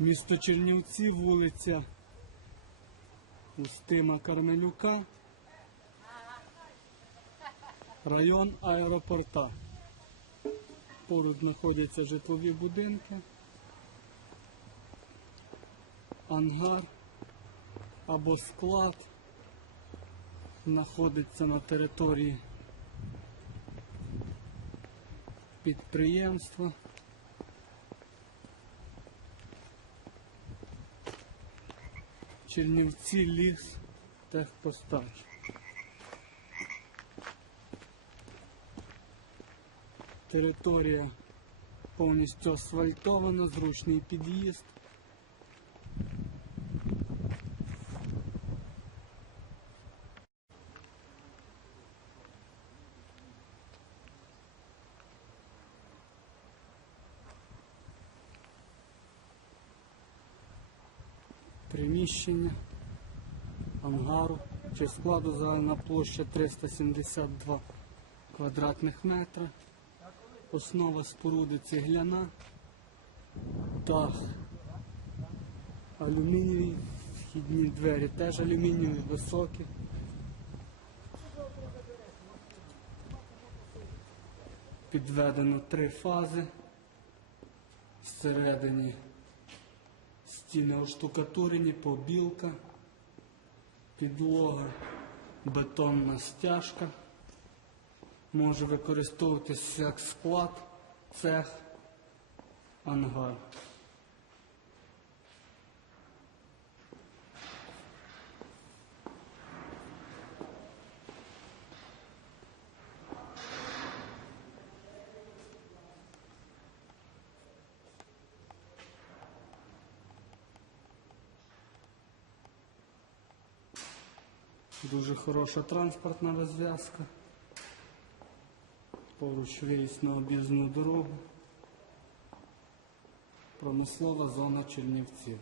Місто Чернівці, вулиця Устима Кармелюка, район аеропорта. Поруч знаходяться житлові будинки, ангар або склад знаходиться на території підприємства. Чернівці ліс техпостач. Територія повністю асфальтована, зручний під'їзд. Приміщення ангару чи складу загальна площа 372 квадратних метра. Основа споруди цегляна, дах алюмінієвий, вхідні двері теж алюмінієві, високі. Підведено три фази. Всередині Стіни оштукатурені, побілка, підлога, бетонна стяжка. Може використовуватися як склад, цех, ангар. Дуже хороша транспортна розв'язка. Поруч виїзд на об'їзну дорогу. Промислова зона Чернівців.